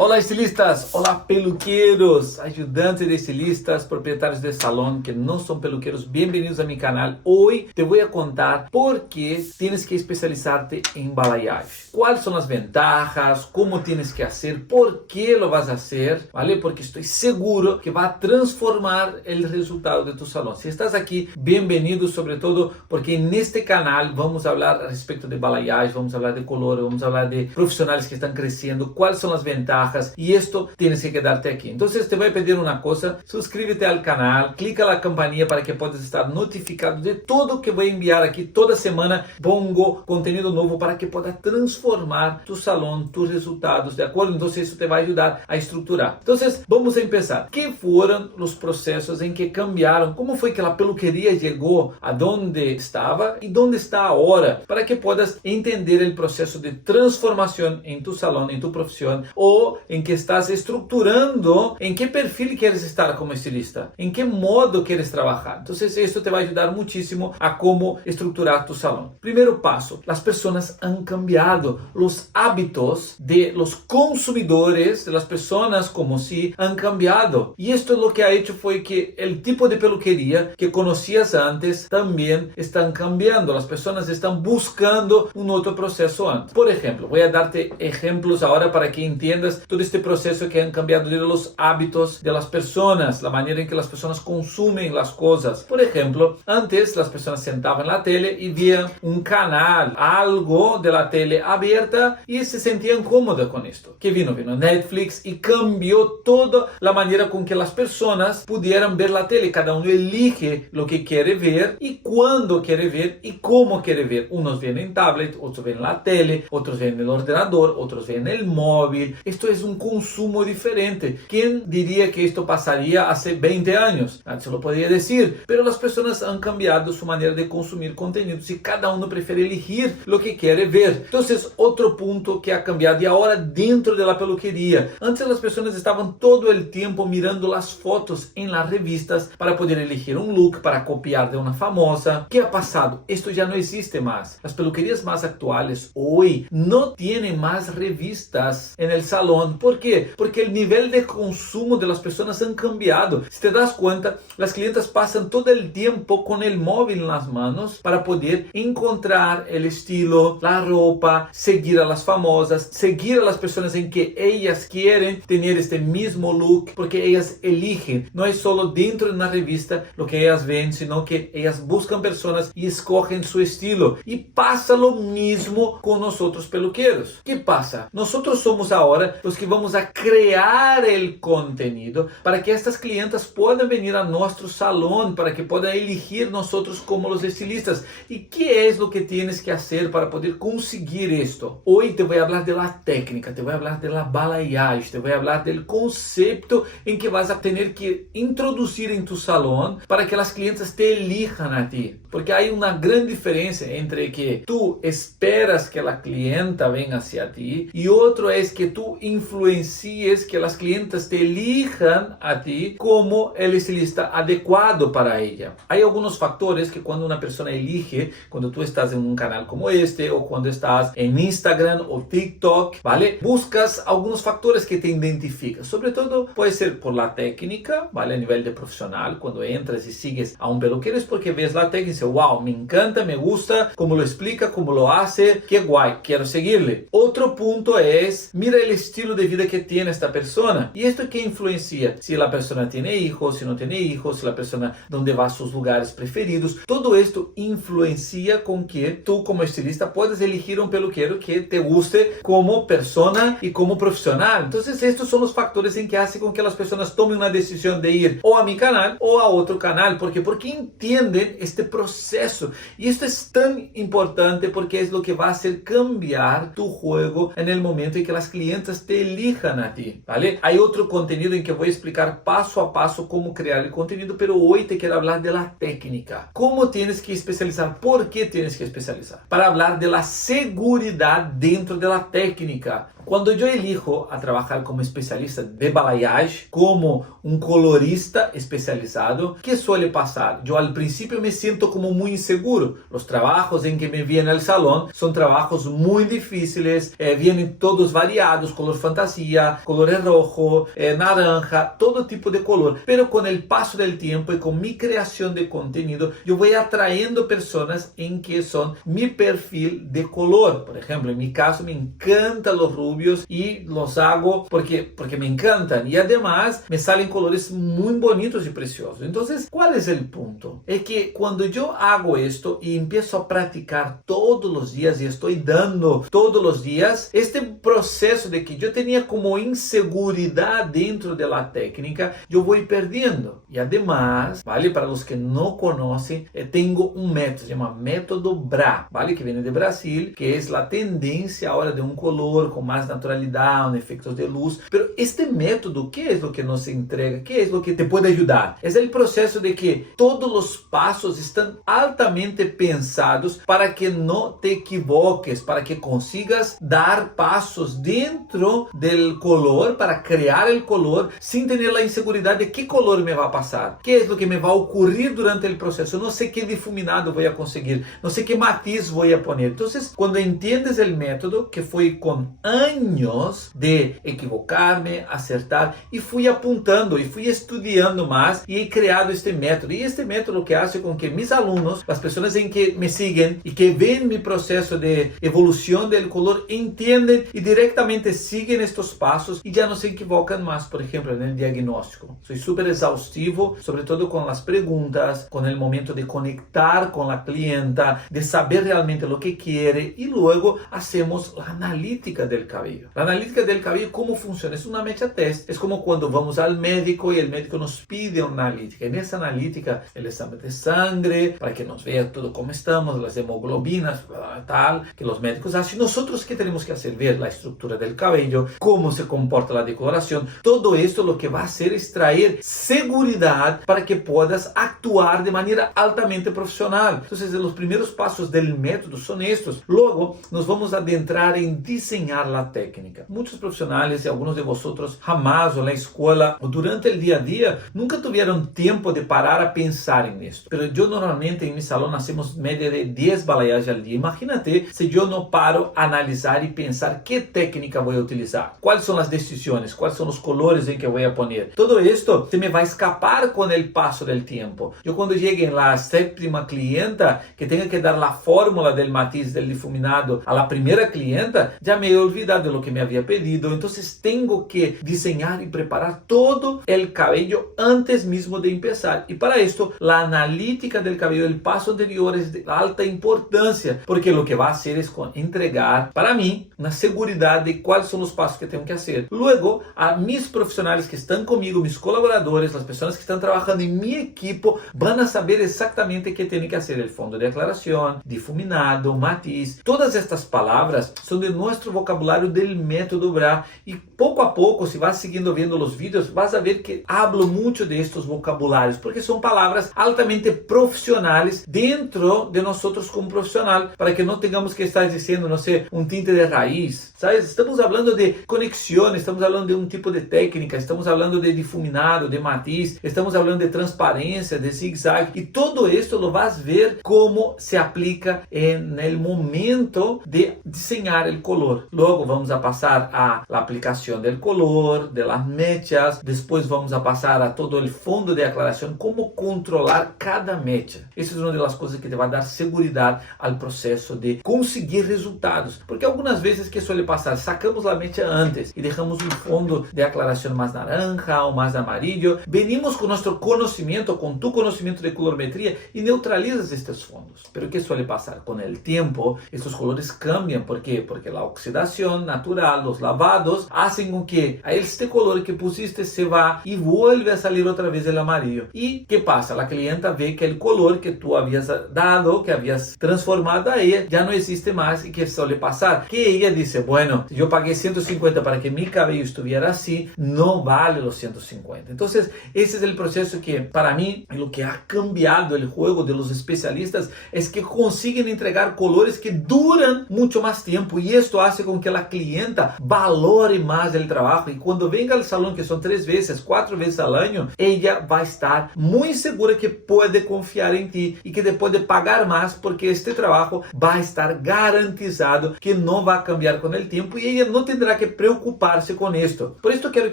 Olá estilistas, olá peluqueiros, ajudantes de estilistas, proprietários de salão que não são peluqueiros, bem-vindos a meu canal. Hoje te vou contar por que tienes que especializarte em balayage. Quais são as vantagens, como tienes que fazer, por que lo vas a hacer, ¿vale? Porque estou seguro que vai transformar o resultado de tu salão. Se estás aqui, bem-vindo, sobretudo porque neste canal vamos falar a respeito de balayage, vamos falar de color, vamos falar de profissionais que estão crescendo, quais são as vantagens. Y esto tienes que quedarte aquí. Entonces te voy a pedir una cosa, suscríbete al canal, clica la campanilla para que puedas estar notificado de todo que voy a enviar aquí. Toda semana pongo contenido nuevo para que puedas transformar tu salón, tus resultados, ¿de acuerdo? Entonces eso te va a ayudar a estructurar. Entonces vamos a empezar. ¿Qué fueron los procesos en que cambiaron? ¿Cómo fue que la peluquería llegó a donde estaba y dónde está ahora? Para que puedas entender el proceso de transformación en tu salón, en tu profesión, o em que estás estruturando, em que perfil queres estar como estilista, em que modo queres trabalhar. Então, isso te vai ajudar muitíssimo a como estruturar tu salão. Primeiro passo, as pessoas han cambiado, os hábitos de los consumidores, de las pessoas como si han cambiado. E isto lo que ha hecho foi que o tipo de peluqueria que conhecias antes também estão cambiando. As pessoas estão buscando outro processo antes. Por exemplo, vou dar-te exemplos agora para que entendas todo este proceso que han cambiado de los hábitos de las personas, la manera en que las personas consumen las cosas. Por ejemplo, antes las personas sentaban en la tele y veían un canal, algo de la tele abierta y se sentían cómodas con esto. ¿Qué vino? Vino Netflix y cambió toda la manera con que las personas pudieran ver la tele. Cada uno elige lo que quiere ver y cuándo quiere ver y cómo quiere ver. Unos ven en tablet, otros ven en la tele, otros ven en el ordenador, otros ven en el móvil. Esto es un consumo diferente. ¿Quién diría que esto pasaría hace 20 años? Nadie se lo podría decir, pero las personas han cambiado su manera de consumir contenidos y cada uno prefiere elegir lo que quiere ver. Entonces, otro punto que ha cambiado y ahora dentro de la peluquería. Antes las personas estaban todo el tiempo mirando las fotos en las revistas para poder elegir un look, para copiar de una famosa. ¿Qué ha pasado? Esto ya no existe más. Las peluquerías más actuales hoy no tienen más revistas en el salón. ¿Por qué? Porque el nivel de consumo de las personas han cambiado. Si te das cuenta, las clientas pasan todo el tiempo con el móvil en las manos para poder encontrar el estilo, la ropa, seguir a las famosas, seguir a las personas en que ellas quieren tener este mismo look, porque ellas eligen. No es solo dentro de una revista lo que ellas ven, sino que ellas buscan personas y escogen su estilo. Y pasa lo mismo con nosotros peluqueros. ¿Qué pasa? Nosotros somos ahora los que vamos a crear el contenido para que estas clientas puedan venir a nuestro salón, para que puedan elegir nosotros como los estilistas. ¿Y qué es lo que tienes que hacer para poder conseguir esto? Hoy te voy a hablar de la técnica, te voy a hablar de la balayage, te voy a hablar del concepto en que vas a tener que introducir en tu salón para que las clientas te elijan a ti. Porque hay una gran diferencia entre que tú esperas que la clienta venga hacia ti y otro es que tú influencies que las clientas te elijan a ti como el estilista adecuado para ella. Hay algunos factores que cuando una persona elige, cuando tú estás en un canal como este o cuando estás en Instagram o TikTok, ¿vale? Buscas algunos factores que te identifican. Sobre todo puede ser por la técnica, ¿vale? A nivel de profesional, cuando entras y sigues a un peluquero es porque ves la técnica y dices, wow, me encanta, me gusta, cómo lo explica, cómo lo hace, qué guay, quiero seguirle. Otro punto es, mira el estilo de vida que tiene esta persona. Y esto que influencia si la persona tiene hijos, si no tiene hijos, si la persona donde va a sus lugares preferidos. Todo esto influencia con que tú como estilista puedes elegir un peluquero que te guste como persona y como profesional. Entonces estos son los factores en que hace con que las personas tomen una decisión de ir o a mi canal o a otro canal. ¿Por qué? Porque entienden este proceso. Y esto es tan importante porque es lo que va a hacer cambiar tu juego en el momento en que las clientas te elijan a ti, ¿vale? Hay otro contenido en que voy a explicar paso a paso cómo crear el contenido, pero hoy te quiero hablar de la técnica. ¿Cómo tienes que especializar? ¿Por qué tienes que especializar? Para hablar de la seguridad dentro de la técnica. Cuando yo elijo a trabajar como especialista de balayage, como un colorista especializado, ¿qué suele pasar? Yo al principio me siento como muy inseguro. Los trabajos en que me vienen al salón son trabajos muy difíciles, vienen todos variados, color fantasía, colores rojo, naranja, todo tipo de color. Pero con el paso del tiempo y con mi creación de contenido, yo voy atrayendo personas en que son mi perfil de color. Por ejemplo, en mi caso me encantan los rubios y los hago porque me encantan. Y además me salen colores muy bonitos y preciosos. Entonces, ¿cuál es el punto? Es que cuando yo hago esto y empiezo a practicar todos los días y estoy dando todos los días, este proceso de que yo tenía como inseguridad dentro de la técnica, yo voy perdiendo. Y además, ¿vale? Para los que no conocen, tengo un método, se llama método BRA, ¿vale? Que viene de Brasil, que es la tendencia ahora de un color con más naturalidad, con efectos de luz. Pero este método, ¿qué es lo que nos entrega? ¿Qué es lo que te puede ayudar? Es el proceso de que todos los pasos están altamente pensados para que no te equivoques, para que consigas dar pasos dentro del color, para crear el color sin tener la inseguridad de qué color me va a pasar, qué es lo que me va a ocurrir durante el proceso, no sé qué difuminado voy a conseguir, no sé qué matiz voy a poner. Entonces, cuando entiendes el método, que fue con años de equivocarme, acertar, y fui apuntando y fui estudiando más y he creado este método. Y este método lo que hace con que mis alumnos, las personas en que me siguen y que ven mi proceso de evolución del color, entienden y directamente siguen estos pasos y ya no se equivocan más, por ejemplo, en el diagnóstico. Soy súper exhaustivo, sobre todo con las preguntas, con el momento de conectar con la clienta, de saber realmente lo que quiere, y luego hacemos la analítica del cabello. La analítica del cabello, ¿cómo funciona? Es una mecha test. Es como cuando vamos al médico y el médico nos pide una analítica. En esa analítica, el examen de sangre, para que nos vea todo cómo estamos, las hemoglobinas, tal, que los médicos hacen. Nosotros, ¿qué tenemos que hacer? Ver la estructura del cabello, cómo se comporta la decoloración. Todo esto lo que va a hacer es traer seguridad para que puedas actuar de manera altamente profesional. Entonces, los primeros pasos del método son estos. Luego, nos vamos a adentrar en diseñar la técnica. Muchos profesionales y algunos de vosotros jamás o en la escuela o durante el día a día nunca tuvieron tiempo de parar a pensar en esto. Pero yo normalmente en mi salón hacemos media de 10 balayajes al día. Imagínate si yo no paro a analizar y pensar qué técnica voy a utilizar, cuáles son las decisiones, cuáles son los colores en que voy a poner. Todo esto se me va a escapar con el paso del tiempo. Yo cuando llegue en la séptima clienta que tenga que dar la fórmula del matiz del difuminado a la primera clienta, ya me he olvidado de lo que me había pedido. Entonces tengo que diseñar y preparar todo el cabello antes mismo de empezar. Y para esto, la analítica del cabello, el paso anterior, es de alta importancia, porque lo que va a hacer es entregar para mí una seguridad de cuáles son los pasos que tengo que hacer. Luego, a mis profesionales que están conmigo, mis colaboradores, las personas que están trabajando en mi equipo, van a saber exactamente qué tienen que hacer. El fondo de aclaración, difuminado, matiz, todas estas palabras son de nuestro vocabulario del método BRA. Y poco a poco, si vas siguiendo viendo los vídeos, vas a ver que hablo mucho de estos vocabularios, porque son palabras altamente profesionales dentro de nosotros como profesional, para que no tengamos que estar diciendo, no sé, un tinte de raíz, ¿sabes? Estamos hablando de conexión, estamos hablando de un tipo de técnica, estamos hablando de difuminado, de matiz, estamos hablando de transparencia, de zigzag, y todo esto lo vas a ver cómo se aplica en el momento de diseñar el color. Luego vamos a pasar a la aplicación del color, de las mechas, después vamos a pasar a todo el fondo de aclaración, cómo controlar cada mecha. Esa es una de las cosas que te va a dar seguridad al proceso de conseguir resultados, porque algunas veces, ¿qué suele pasar? Sacamos la mecha antes y dejamos un fondo de aclaración más naranja o más amarillo. Venimos con nuestro conocimiento, con tu conocimiento de colorimetría, y neutralizas estos fondos. Pero ¿qué suele pasar? Con el tiempo, estos colores cambian. ¿Por qué? Porque la oxidación natural, los lavados, hacen con que a este color que pusiste se va y vuelve a salir otra vez el amarillo. ¿Y qué pasa? La clienta ve que el color que tú habías dado, que habías transformado a ella, ya no existe más. ¿Y qué suele pasar? Que ella dice, bueno, si yo pagué 150 para que mi cabello estuviera así, no vale los 150. Entonces, ese es el proceso que para mí, lo que ha cambiado el juego de los especialistas es que consiguen entregar colores que duran mucho más tiempo, y esto hace con que la cliente clienta valore más el trabajo y cuando venga al salón, que son 3 veces, 4 veces al año, ella va a estar muy segura que puede confiar en ti y que te puede pagar más porque este trabajo va a estar garantizado que no va a cambiar con el tiempo y ella no tendrá que preocuparse con esto. Por esto quiero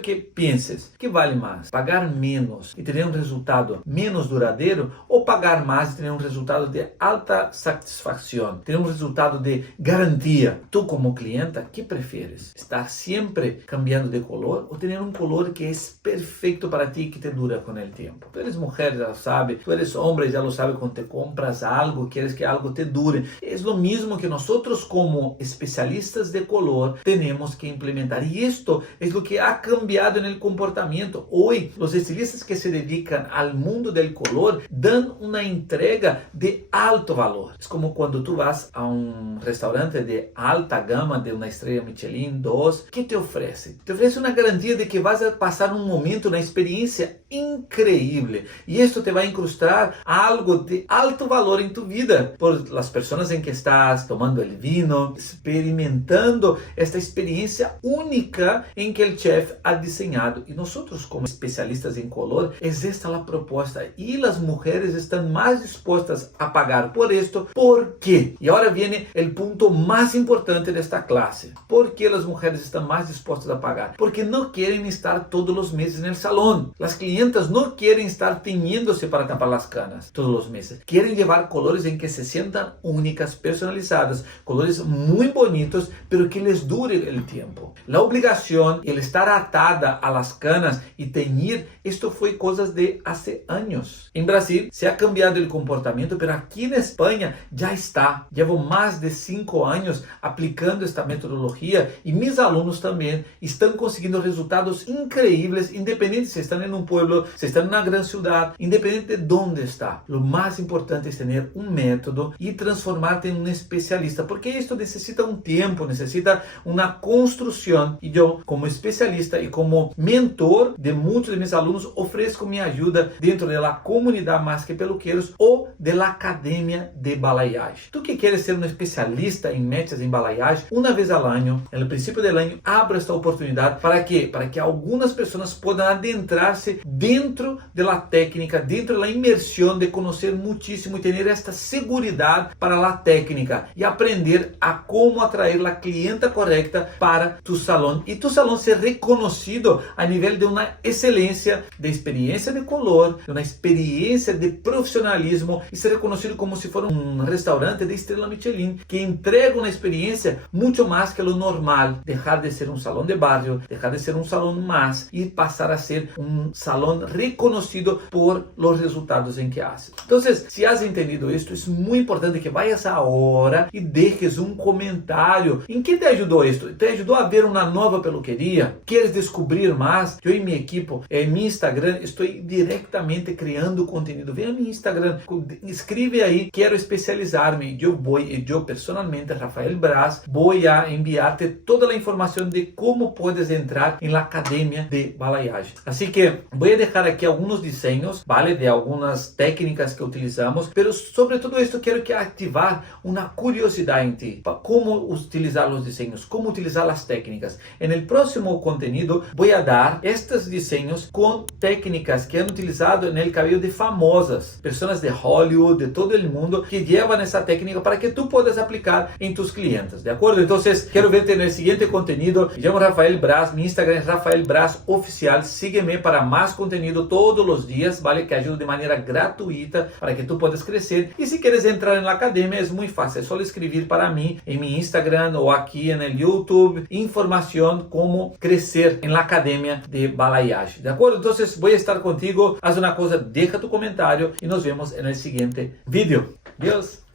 que pienses, ¿qué vale más? ¿Pagar menos y tener un resultado menos duradero o pagar más y tener un resultado de alta satisfacción, tener un resultado de garantía? Tú como clienta, ¿qué prefieres? ¿Estar siempre cambiando de color o tener un color que es perfecto para ti y que te dura con el tiempo? Tú eres mujer, ya lo sabes, tú eres hombre, ya lo sabes, cuando te compras algo, quieres que algo te dure. Es lo mismo que nosotros como especialistas de color tenemos que implementar y esto es lo que ha cambiado en el comportamiento. Hoy los estilistas que se dedican al mundo del color dan una entrega de alto valor. Es como cuando tú vas a un restaurante de alta gama de una estrella Michelin 2, ¿qué te ofrece? Te ofrece una garantía de que vas a pasar un momento, una experiencia increíble y esto te va a incrustar algo de alto valor en tu vida por las personas en que estás tomando el vino, experimentando esta experiencia única en que el chef ha diseñado. Y nosotros como especialistas en color, es esta la propuesta y las mujeres están más dispuestas a pagar por esto. ¿Por qué? Y ahora viene el punto más importante de esta clase. ¿Por qué las mujeres están más dispuestas a pagar? Porque no quieren estar todos los meses en el salón. Las clientas no quieren estar tiñéndose para tapar las canas todos los meses. Quieren llevar colores en que se sientan únicas, personalizadas, colores muy bonitos, pero que les dure el tiempo. La obligación, el estar atada a las canas y teñir, esto fue cosas de hace años. En Brasil se ha cambiado el comportamiento, pero aquí en España ya está. Llevo más de 5 años aplicando esta metodología y mis alumnos también están consiguiendo resultados increíbles, independiente si están en un pueblo, si están en una gran ciudad, independiente de dónde está. Lo más importante es tener un método y transformarte en un especialista, porque esto necesita un tiempo, necesita una construcción y yo como especialista y como mentor de muchos de mis alumnos ofrezco mi ayuda dentro de la comunidad Más que Peluqueros o de la Academia de Balayage. Tú que quieres ser un especialista en mechas en balayage, una vez al año, en el principio del año, abro esta oportunidad. ¿Para qué? Para que algunas personas puedan adentrarse dentro de la técnica, dentro de la inmersión de conocer muchísimo y tener esta seguridad para la técnica y aprender a cómo atraer la clienta correcta para tu salón y tu salón ser reconocido a nivel de una excelencia de experiencia de color, de una experiencia de profesionalismo y ser reconocido como si fuera un restaurante de estrella Michelin que entrega una experiencia mucho más que lo normal. Dejar de ser un salón de barrio, dejar de ser un salón más y pasar a ser un salón reconocido por los resultados en que haces. Entonces, si has entendido esto, es muy importante que vayas ahora y dejes un comentario. ¿En qué te ayudó esto? ¿Te ayudó a ver una nueva peluquería? ¿Quieres descubrir más? Yo y mi equipo, en mi Instagram, estoy directamente creando contenido. Ve a mi Instagram, escribe ahí, quiero especializarme. Yo personalmente, Rafael Braz, voy a enviarte toda la información de cómo puedes entrar en la Academia de Balayage. Así que voy a dejar aquí algunos diseños, ¿vale? De algunas técnicas que utilizamos, pero sobre todo esto quiero que activar una curiosidad en ti. Cómo utilizar los diseños, cómo utilizar las técnicas. En el próximo contenido voy a dar estos diseños con técnicas que han utilizado en el cabello de famosas, personas de Hollywood, de todo el mundo, que llevan esa técnica para que tú puedas aplicar en tus clientes, ¿de acuerdo? Entonces, quiero verte en el siguiente contenido. Me llamo Rafael Braz, mi Instagram es Rafael Braz Oficial. Sígueme para más contenido todos los días, ¿vale? Que ayuda de manera gratuita para que tú puedas crecer. Y si quieres entrar en la academia, es muy fácil, es solo escribir para mí en mi Instagram o aquí en el YouTube, información cómo crecer en la Academia de Balayage, ¿de acuerdo? Entonces, voy a estar contigo. Haz una cosa, deja tu comentario y nos vemos en el siguiente vídeo. Adiós.